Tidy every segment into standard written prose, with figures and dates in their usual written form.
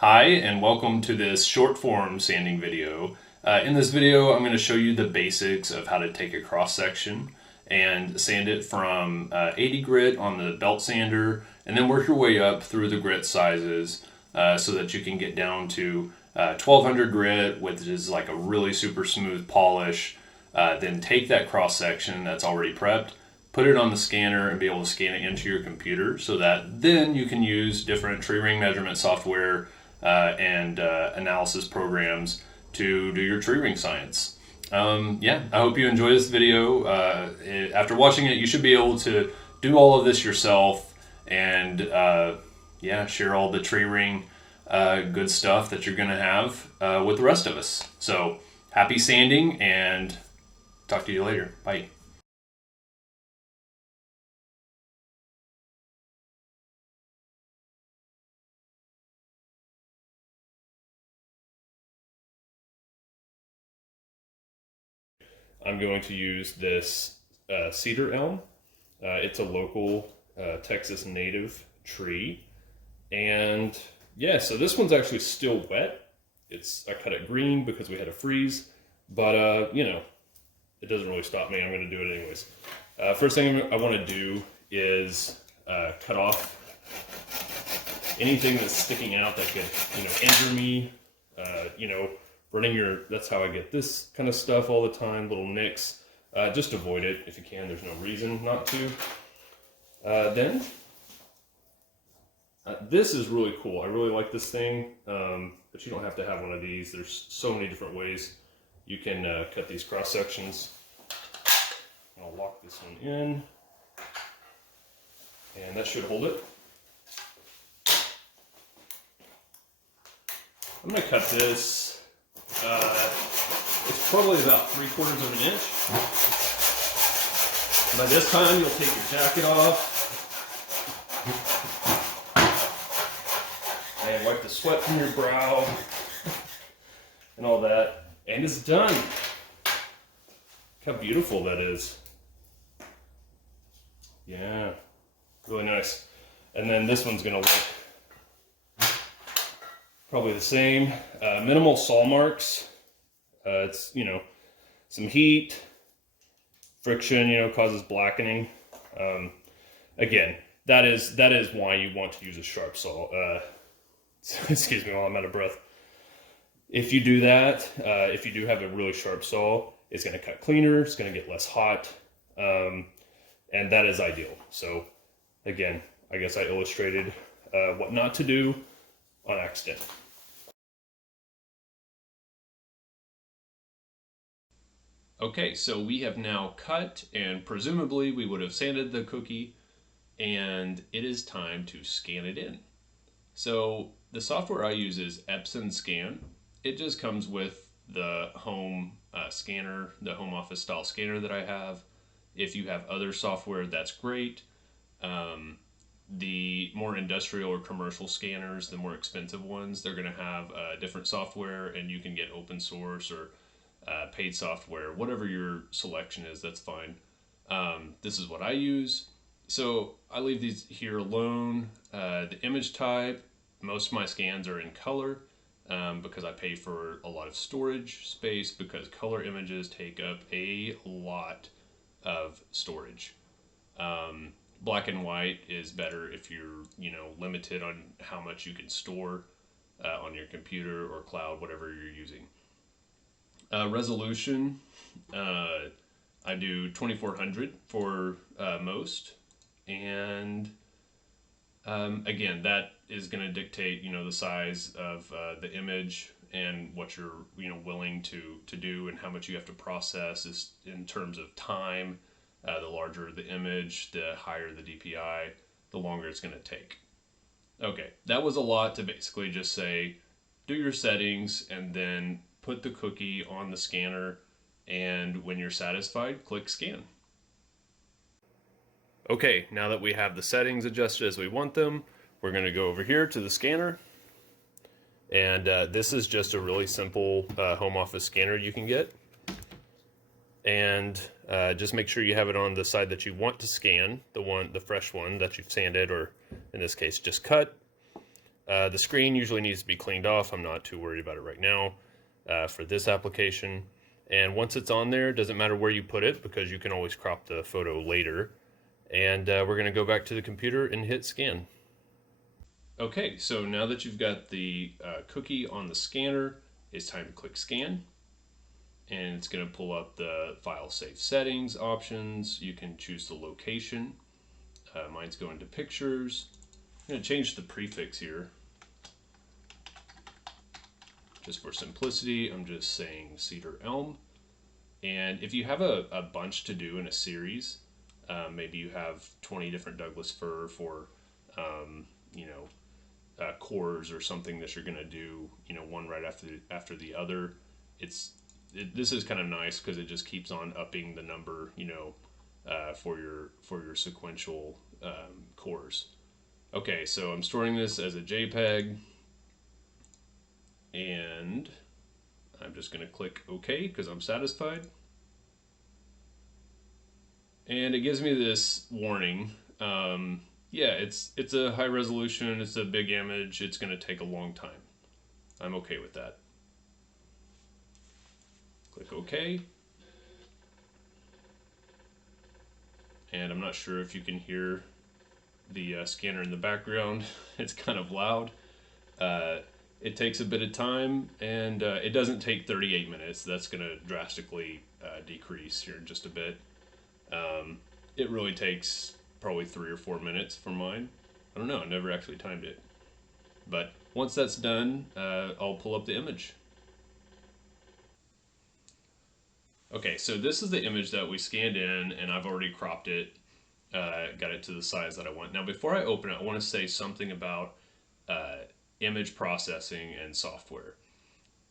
Hi, and welcome to this short form sanding video. In this video, I'm going to show you the basics of how to take a cross section and sand it from 80 grit on the belt sander, and then work your way up through the grit sizes so that you can get down to 1200 grit, which is like a really super smooth polish. Then take that cross section that's already prepped, put it on the scanner, and be able to scan it into your computer so that then you can use different tree ring measurement software and analysis programs to do your tree ring science. I hope you enjoy this video. After watching it, you should be able to do all of this yourself and share all the tree ring good stuff that you're going to have with the rest of us. So happy sanding, and talk to you later. Bye. I'm going to use this cedar elm. It's a local Texas native tree. And yeah, so this one's actually still wet. I cut it green because we had a freeze, but it doesn't really stop me. I'm going to do it anyways. First thing I want to do is cut off anything that's sticking out that could, injure me. That's how I get this kind of stuff all the time, little nicks. Just avoid it if you can. There's no reason not to. This is really cool. I really like this thing, but you don't have to have one of these. There's so many different ways you can cut these cross sections. I'll lock this one in, and that should hold it. I'm going to cut this. It's probably about 3/4 of an inch. By this time, you'll take your jacket off and wipe the sweat from your brow and all that, and it's done. Look how beautiful that is. Yeah, really nice. And then this one's gonna look probably the same. Minimal saw marks. It's, some heat, friction, causes blackening. Again, that is why you want to use a sharp saw. Excuse me while I'm out of breath. If you do that, if you do have a really sharp saw, it's going to cut cleaner, it's going to get less hot, and that is ideal. So again, I guess I illustrated what not to do on accident. Okay, so we have now cut, and presumably we would have sanded the cookie, and it is time to scan it in. So the software I use is Epson Scan. It just comes with the home scanner, the home office style scanner that I have. If you have other software, that's great. The more industrial or commercial scanners, the more expensive ones, they're going to have different software, and you can get open source or paid software, whatever your selection is, that's fine. This is what I use. So I leave these here alone. The image type, most of my scans are in color because I pay for a lot of storage space, because color images take up a lot of storage. Black and white is better if you're, limited on how much you can store on your computer or cloud, whatever you're using. Resolution, I do 2400 for most, and again, that is going to dictate, the size of the image and what you're, willing to do, and how much you have to process is in terms of time. The larger the image, the higher the DPI, the longer it's going to take. Okay, that was a lot to basically just say, do your settings, and then put the cookie on the scanner, and when you're satisfied, click scan. Okay, now that we have the settings adjusted as we want them, we're going to go over here to the scanner. And this is just a really simple home office scanner you can get. And just make sure you have it on the side that you want to scan, the fresh one that you've sanded, or in this case, just cut. The screen usually needs to be cleaned off. I'm not too worried about it right now for this application. And once it's on there, it doesn't matter where you put it because you can always crop the photo later. And we're going to go back to the computer and hit scan. Okay, so now that you've got the cookie on the scanner, it's time to click scan. And it's going to pull up the file save settings options. You can choose the location. Mine's going to pictures. I'm going to change the prefix here. Just for simplicity, I'm just saying cedar elm. And if you have a bunch to do in a series, maybe you have 20 different Douglas fir for, you know, cores or something that you're going to do, you know, one right after the other. This is kind of nice because it just keeps on upping the number, you know, for your sequential cores. Okay, so I'm storing this as a JPEG, and I'm just going to click OK because I'm satisfied. And it gives me this warning. Yeah, it's a high resolution, it's a big image, it's going to take a long time. I'm okay with that. Click OK. And I'm not sure if you can hear the scanner in the background. It's kind of loud. It takes a bit of time, and it doesn't take 38 minutes. That's going to drastically decrease here in just a bit. It really takes probably 3 or 4 minutes for mine. I don't know, I never actually timed it. But once that's done, I'll pull up the image. Okay, so this is the image that we scanned in, and I've already cropped it, got it to the size that I want. Now, before I open it, I want to say something about image processing and software.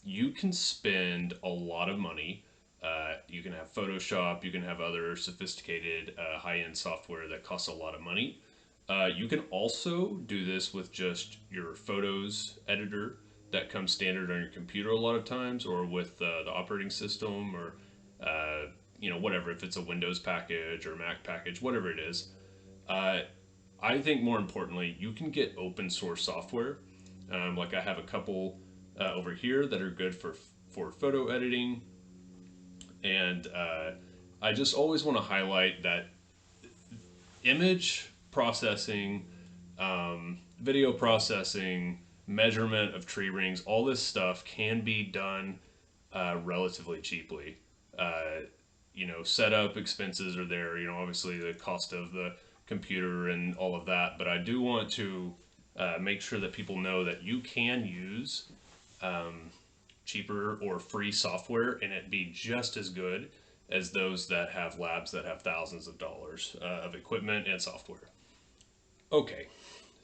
You can spend a lot of money. You can have Photoshop, you can have other sophisticated high-end software that costs a lot of money. You can also do this with just your Photos editor that comes standard on your computer a lot of times, or with the operating system, or you know, whatever. If it's a Windows package or Mac package, whatever it is. I think more importantly, you can get open source software. Like I have a couple over here that are good for photo editing, and I just always want to highlight that image processing, video processing, measurement of tree rings, all this stuff can be done relatively cheaply. You know, setup expenses are there, you know, obviously the cost of the computer and all of that, but I do want to make sure that people know that you can use cheaper or free software and it be just as good as those that have labs that have thousands of dollars of equipment and software. Okay,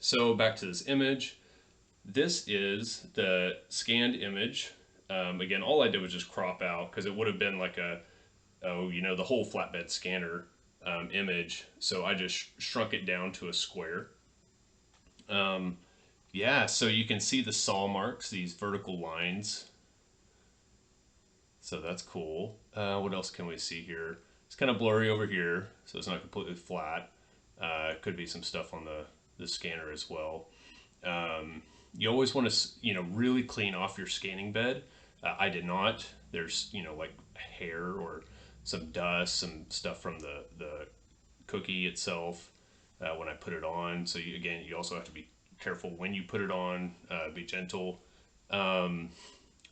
so back to this image. This is the scanned image. Again, all I did was just crop out because it would have been like you know, the whole flatbed scanner image. So I just shrunk it down to a square. Yeah, so you can see the saw marks, these vertical lines. So that's cool. What else can we see here? It's kind of blurry over here, so it's not completely flat. Could be some stuff on the scanner as well. You always want to, you know, really clean off your scanning bed. I did not. There's, you know, like hair or some dust, some stuff from the cookie itself when I put it on. So again, you also have to be careful when you put it on. Be gentle.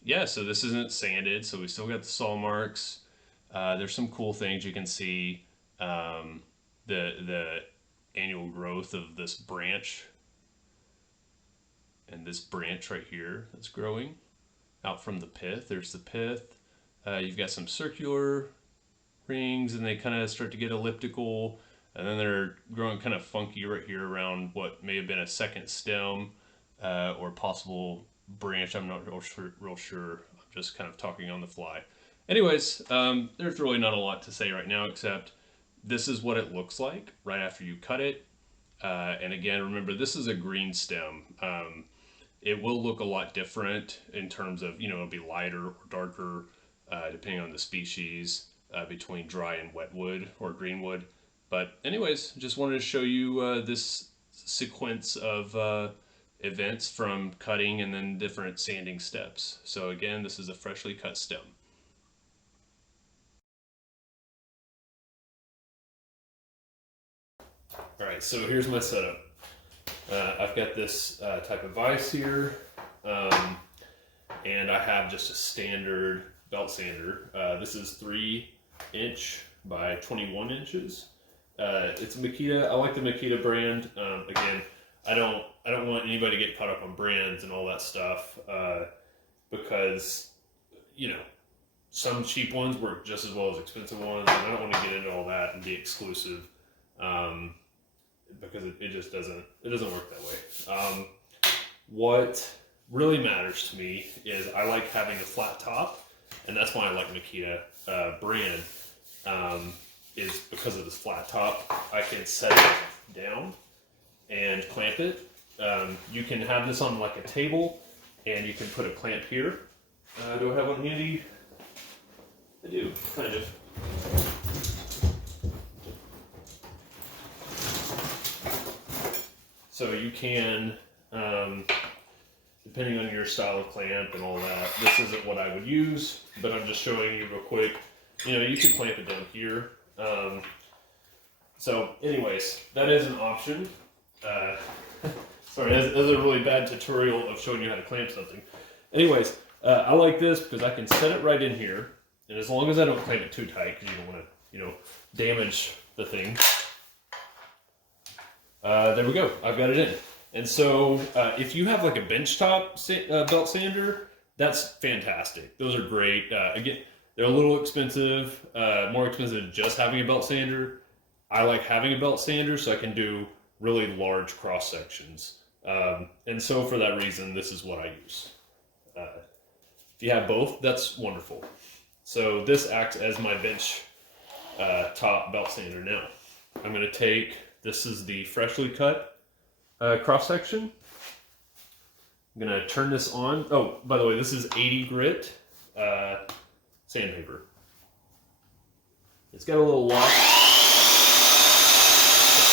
Yeah, so this isn't sanded, so we still got the saw marks. There's some cool things you can see. The annual growth of this branch, and this branch right here that's growing out from the pith. There's the pith. You've got some circular rings, and they kind of start to get elliptical, and then they're growing kind of funky right here around what may have been a second stem or possible branch. I'm not real sure. I'm just kind of talking on the fly. Anyways, there's really not a lot to say right now except this is what it looks like right after you cut it. And again, remember, this is a green stem. It will look a lot different in terms of, you know, it'll be lighter or darker depending on the species between dry and wet wood or greenwood. But anyways, just wanted to show you this sequence of events from cutting and then different sanding steps. So again, this is a freshly cut stem. All right, so here's my setup. I've got this type of vise here, and I have just a standard belt sander. This is 3" by 21 inches. It's a Makita. I like the Makita brand. Again, I don't want anybody to get caught up on brands and all that stuff, because, you know, some cheap ones work just as well as expensive ones, and I don't want to get into all that and be exclusive, because it just doesn't work that way. What really matters to me is I like having a flat top, and that's why I like Makita brand. Is because of this flat top. I can set it down and clamp it. You can have this on like a table, and you can put a clamp here. Do I have one handy? I do, kind of. So you can, depending on your style of clamp and all that, this isn't what I would use, but I'm just showing you real quick. You know, you can clamp it down here. So anyways, that is an option. Sorry, that's a really bad tutorial of showing you how to clamp something. Anyways, I like this because I can set it right in here, and as long as I don't clamp it too tight, because you don't want to, you know, damage the thing. There we go, I've got it in. And so if you have like a benchtop belt sander, that's fantastic. Those are great. Again, they're a little expensive, more expensive than just having a belt sander. I like having a belt sander so I can do really large cross sections. And so for that reason, this is what I use. If you have both, that's wonderful. So this acts as my bench top belt sander. Now, I'm gonna take, this is the freshly cut cross section. I'm gonna turn this on. Oh, by the way, this is 80 grit sandpaper. It's got a little lock. I'll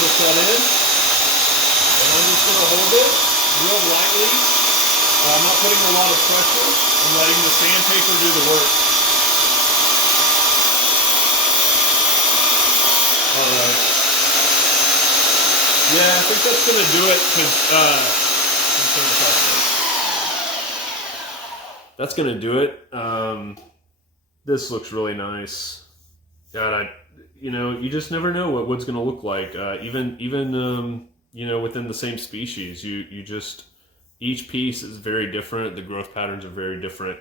push that in, and I'm just gonna hold it real lightly. I'm not putting a lot of pressure. I'm letting the sandpaper do the work. All right. Yeah, I think that's gonna do it, because that's gonna do it. This looks really nice. God, you know, you just never know what wood's gonna look like. Even you know, within the same species, you just, each piece is very different. The growth patterns are very different.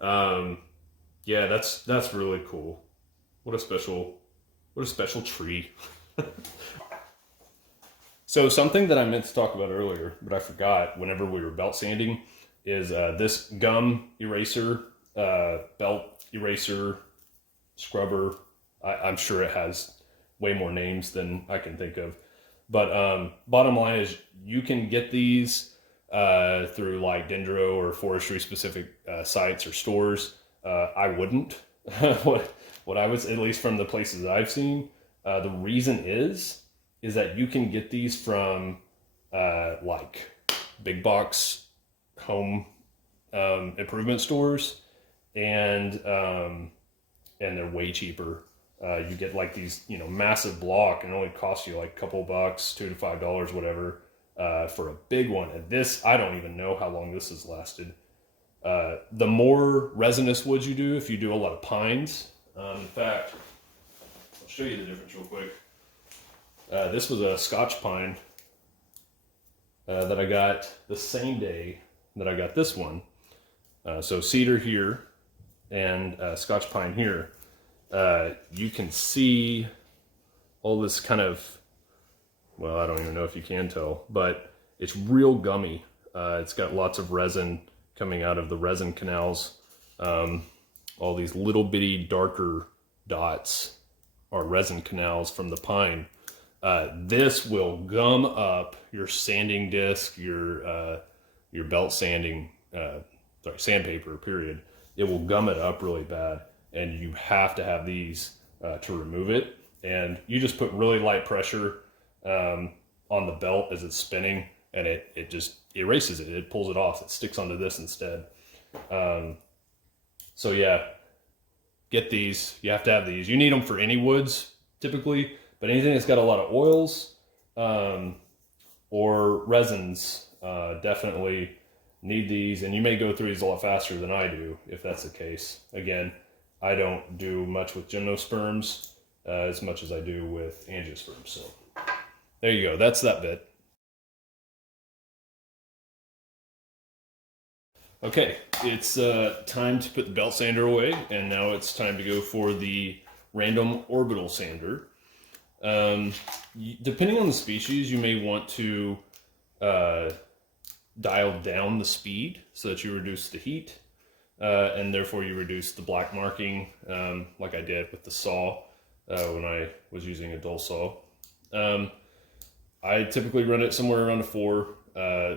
Yeah, that's really cool. What a special tree. So something that I meant to talk about earlier, but I forgot whenever we were belt sanding, is this gum eraser, belt eraser, scrubber. I'm sure it has way more names than I can think of. But bottom line is you can get these through like dendro or forestry specific sites or stores. I wouldn't. what I was, at least from the places that I've seen, the reason is that you can get these from like big box home improvement stores, and they're way cheaper. You get like these, you know, massive block, and it only costs you like a couple bucks, $2 to $5, whatever, for a big one. And this, I don't even know how long this has lasted. The more resinous woods you do, if you do a lot of pines, in fact, I'll show you the difference real quick. This was a Scotch pine that I got the same day that I got this one. So cedar here and Scotch pine here. You can see all this kind of, well, I don't even know if you can tell, but it's real gummy. It's got lots of resin coming out of the resin canals. All these little bitty darker dots are resin canals from the pine. This will gum up your sanding disc, your belt sanding, sandpaper, period. It will gum it up really bad, and you have to have these to remove it. And you just put really light pressure on the belt as it's spinning. and it just erases it. It pulls it off. It sticks onto this instead. So yeah, get these. You have to have these. You need them for any woods typically, but anything that's got a lot of oils or resins, definitely need these. And you may go through these a lot faster than I do if that's the case. Again, I don't do much with gymnosperms as much as I do with angiosperms. So there you go. That's that bit. Okay, it's time to put the belt sander away, and now it's time to go for the random orbital sander. Depending on the species, you may want to dial down the speed so that you reduce the heat, and therefore you reduce the black marking, like I did with the saw when I was using a dull saw. I typically run it somewhere around a 4.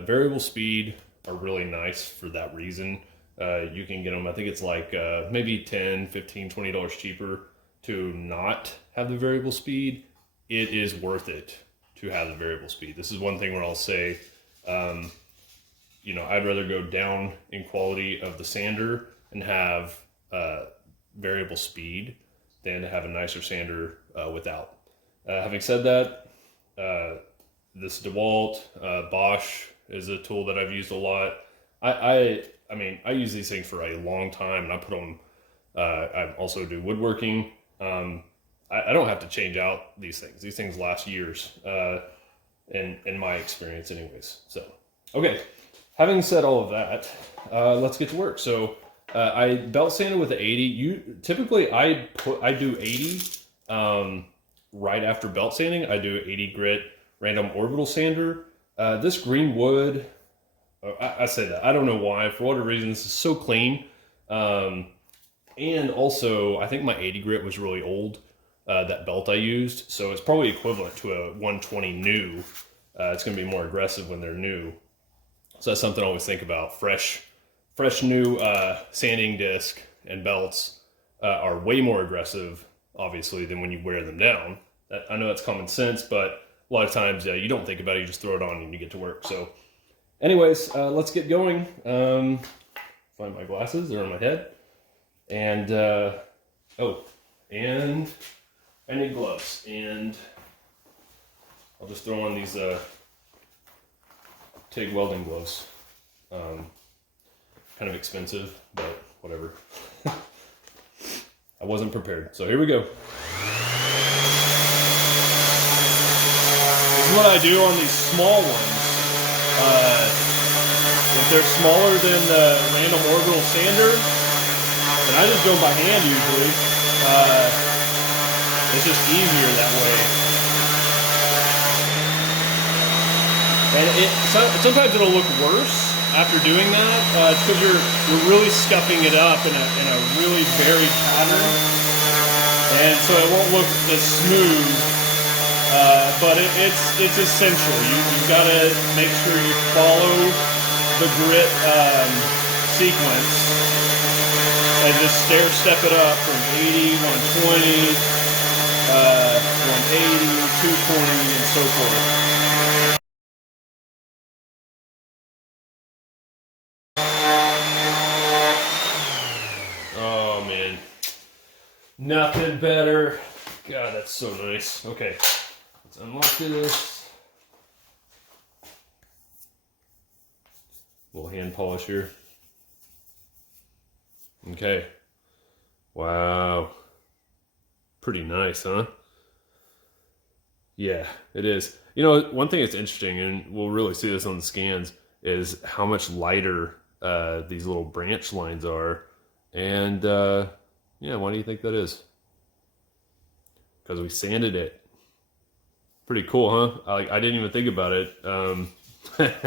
Variable speed are really nice for that reason. You can get them, I think it's like maybe $10, $15, $20 cheaper to not have the variable speed. It is worth it to have the variable speed. This is one thing where I'll say, you know, I'd rather go down in quality of the sander and have variable speed than to have a nicer sander without. Having said that, this DeWalt, Bosch is a tool that I've used a lot. I mean, I use these things for a long time, and I put them, I also do woodworking. I don't have to change out these things. These things last years, in my experience anyways. So, okay, having said all of that, let's get to work. So, I belt sanded with the 80. Typically I do 80, right after belt sanding. I do 80 grit random orbital sander. This green wood, I say that, I don't know why, for whatever reason, this is so clean. And also, I think my 80 grit was really old, that belt I used. So it's probably equivalent to a 120 new. It's going to be more aggressive when they're new. So that's something I always think about. Fresh new sanding disc and belts are way more aggressive, obviously, than when you wear them down. I know that's common sense, but a lot of times you don't think about it, you just throw it on and you get to work. So anyways, let's get going. Find my glasses, they're on my head. And, and I need gloves. And I'll just throw on these TIG welding gloves. Kind of expensive, but whatever. I wasn't prepared. So here we go. This is what I do on these small ones. If they're smaller than the random orbital sander, then I just go by hand usually. It's just easier that way. And sometimes it'll look worse after doing that. It's because you're really scuffing it up in a really varied pattern, and so it won't look as smooth. But it's essential. You've got to make sure you follow the grit sequence and just step it up from 80, 120, 180, 220, and so forth. Oh man, nothing better. God, that's so nice. Okay. Let's unlock this. Little hand polish here. Okay. Wow. Pretty nice, huh? Yeah, it is. You know, one thing that's interesting, and we'll really see this on the scans, is how much lighter these little branch lines are. And yeah, why do you think that is? Because we sanded it. Pretty cool, huh? I didn't even think about it, and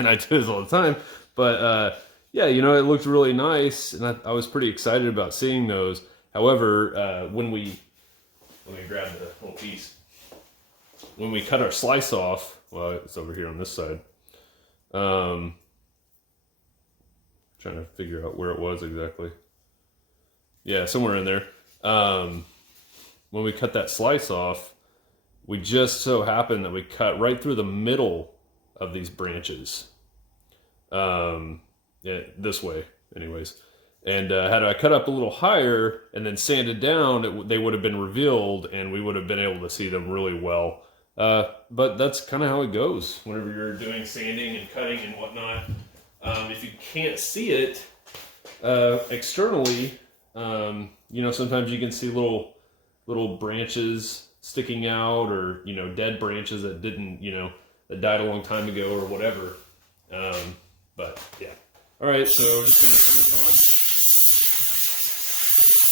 I do this all the time. But yeah, you know, it looked really nice, and I was pretty excited about seeing those. However, let me grab the whole piece. When we cut our slice off, well, it's over here on this side. Trying to figure out where it was exactly. Yeah, somewhere in there. When we cut that slice off, we just so happened that we cut right through the middle of these branches. Yeah, this way, anyways. And had I cut up a little higher and then sanded down, they would have been revealed, and we would have been able to see them really well. But that's kind of how it goes whenever you're doing sanding and cutting and whatnot. If you can't see it externally, you know, sometimes you can see little branches sticking out, or, you know, dead branches that didn't, you know, that died a long time ago or whatever. But yeah. All right, so we're just gonna turn this on.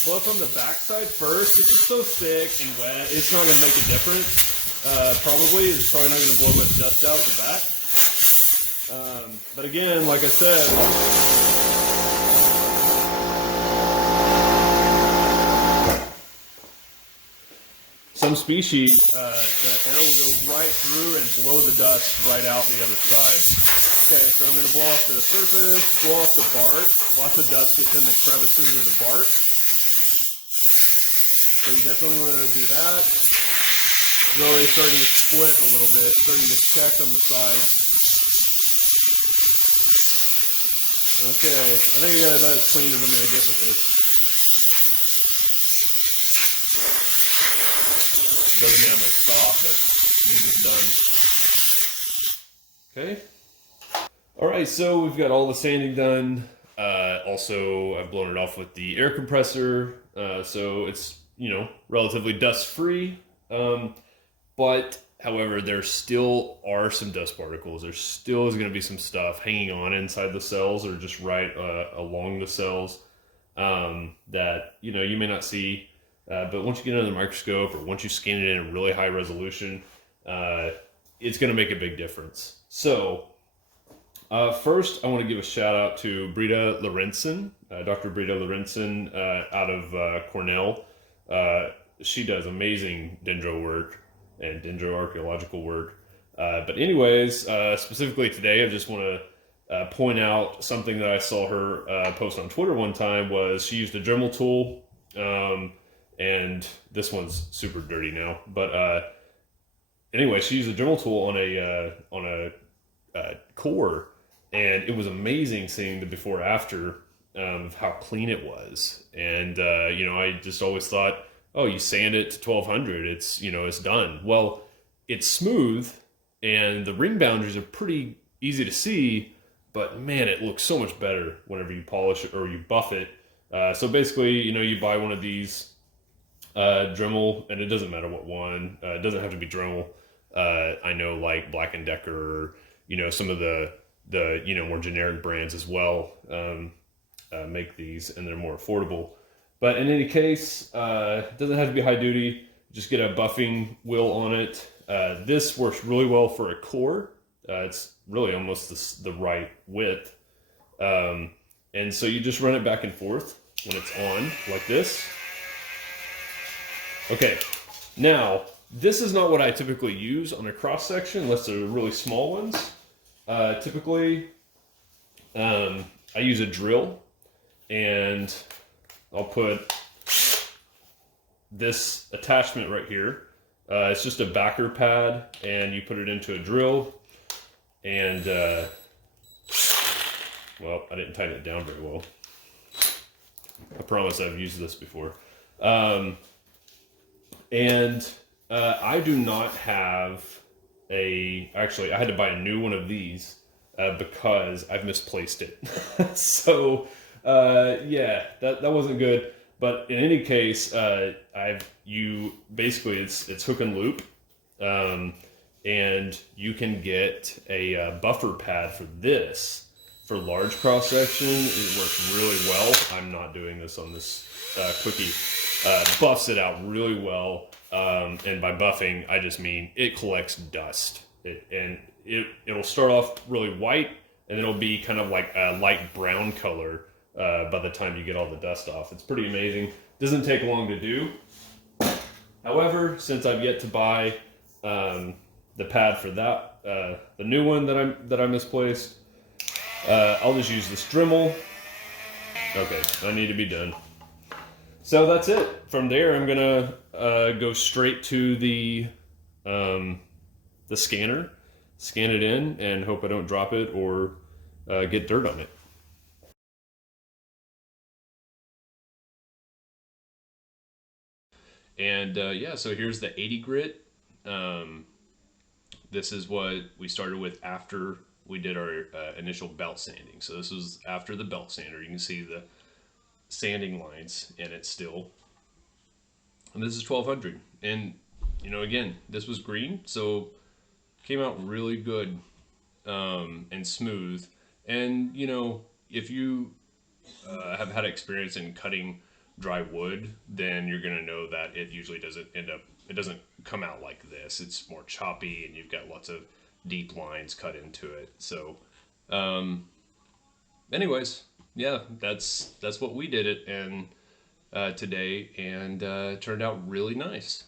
Blow from the backside first. This is so thick and wet, it's not gonna make a difference. Probably it's probably not gonna blow much dust out the back. But again, like I said, some species, the air will go right through and blow the dust right out the other side. Okay, so I'm going to blow off the surface, blow off the bark. Lots of dust gets in the crevices of the bark. So you definitely want to do that. It's already starting to split a little bit, starting to check on the sides. Okay, I think I got about as clean as I'm going to get with this. Doesn't mean I'm going to stop, but it means it's done. Okay. All right, so we've got all the sanding done. Also, I've blown it off with the air compressor, so it's, you know, relatively dust-free. But, however, there still are some dust particles. There still is going to be some stuff hanging on inside the cells, or just right along the cells, that, you know, you may not see. But once you get under the microscope, or once you scan it in a really high resolution, it's going to make a big difference. So, first, I want to give a shout out to Britta Lorentzen, Dr. Britta Lorentzen, out of Cornell. She does amazing dendro work and dendroarchaeological work. But anyways, specifically today, I just want to point out something that I saw her post on Twitter one time. Was she used a Dremel tool, and this one's super dirty now. But anyway, she used a Dremel tool on a core. And it was amazing seeing the before after of how clean it was. And, you know, I just always thought, oh, you sand it to 1200, it's, you know, it's done. Well, it's smooth, and the ring boundaries are pretty easy to see, but man, it looks so much better whenever you polish it or you buff it. So basically, you know, you buy one of these Dremel, and it doesn't matter what one, it doesn't have to be Dremel. I know like Black & Decker, or, you know, some of the you know, more generic brands as well make these, and they're more affordable. But in any case, it doesn't have to be high duty. Just get a buffing wheel on it. This works really well for a core. It's really almost the right width. And so you just run it back and forth when it's on, like this. Okay, now, this is not what I typically use on a cross section, unless they're really small ones. Typically, I use a drill, and I'll put this attachment right here. It's just a backer pad, and you put it into a drill, and, well, I didn't tighten it down very well. I promise I've used this before. I do not have actually, I had to buy a new one of these because I've misplaced it. So, yeah, that wasn't good. But in any case, basically it's hook and loop, and you can get a buffer pad for this. For large cross section, it works really well. I'm not doing this on this quickie. Buffs it out really well. And by buffing, I just mean it collects dust. It'll start off really white, and it'll be kind of like a light brown color by the time you get all the dust off. It's pretty amazing. Doesn't take long to do. However, since I've yet to buy the pad for that, the new one that I misplaced, I'll just use this Dremel. Okay, I need to be done. So that's it. From there, I'm gonna go straight to the scanner, scan it in, and hope I don't drop it or get dirt on it. And yeah, so here's the 80 grit. Um, this is what we started with after we did our initial belt sanding. So this was after the belt sander. You can see the sanding lines in it still. And this is 1200. And, you know, again, this was green, so came out really good and smooth. And, you know, if you have had experience in cutting dry wood, then you're going to know that it usually doesn't end up, it doesn't come out like this. It's more choppy and you've got lots of deep lines cut into it. So, anyways, yeah, that's what we did it and today, and it turned out really nice.